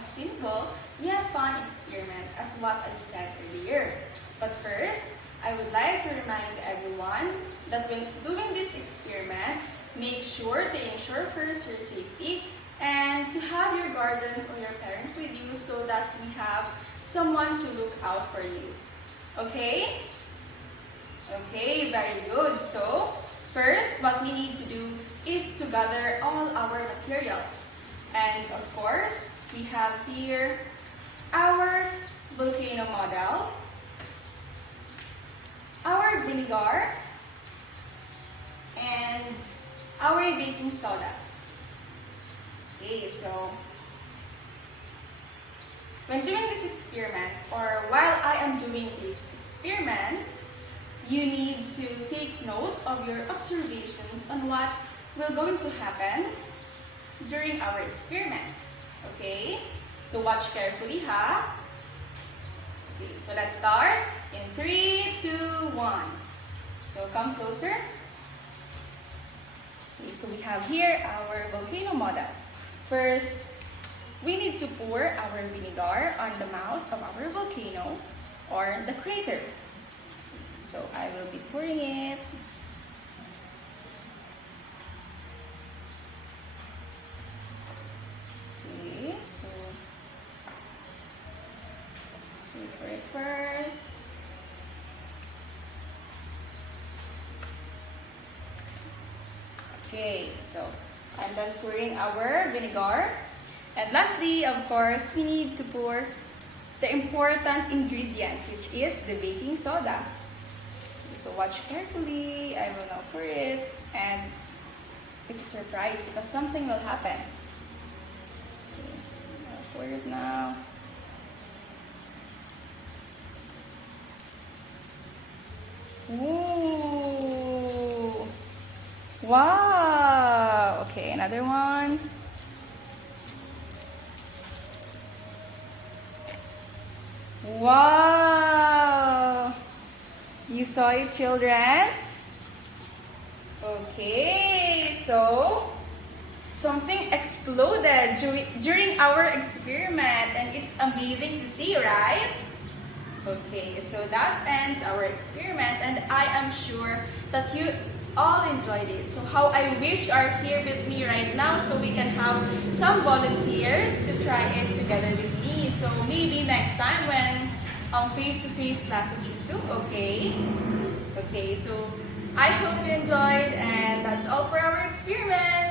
a simple yet fun experiment as what I said earlier. But first, I would like to remind everyone that when doing this experiment, make sure to ensure first your safety and to have your guardians or your parents with you so that we have someone to look out for you. Okay? Okay, very good. So, first, what we need to do is to gather all our materials. And of course, we have here our volcano model, our vinegar, and our baking soda. Okay, so when doing this experiment, or while I am doing this experiment, you need to take note of your observations on what will going to happen during our experiment. Okay, so watch carefully, ha? Okay, so let's start in 3, 2, 1. So come closer. Okay, so we have here our volcano model. First, we need to pour our vinegar on the mouth of our volcano or the crater. So I will be pouring it. Okay, so we pour it first. Okay, so I'm done pouring our vinegar. And lastly, of course, we need to pour the important ingredient, which is the baking soda. So watch carefully. I will now pour it, and it's a surprise because something will happen. Okay, I'll pour it now. Ooh! Wow! Okay, another one. Wow! You saw it, children? Okay, so something exploded during our experiment, and it's amazing to see, right? Okay, so that ends our experiment, and I am sure that you all enjoyed it. So how I wish are here with me right now so we can have some volunteers to try it together with me. So maybe next time when face-to-face classes resume, okay? Okay, so I hope you enjoyed, and that's all for our experiment.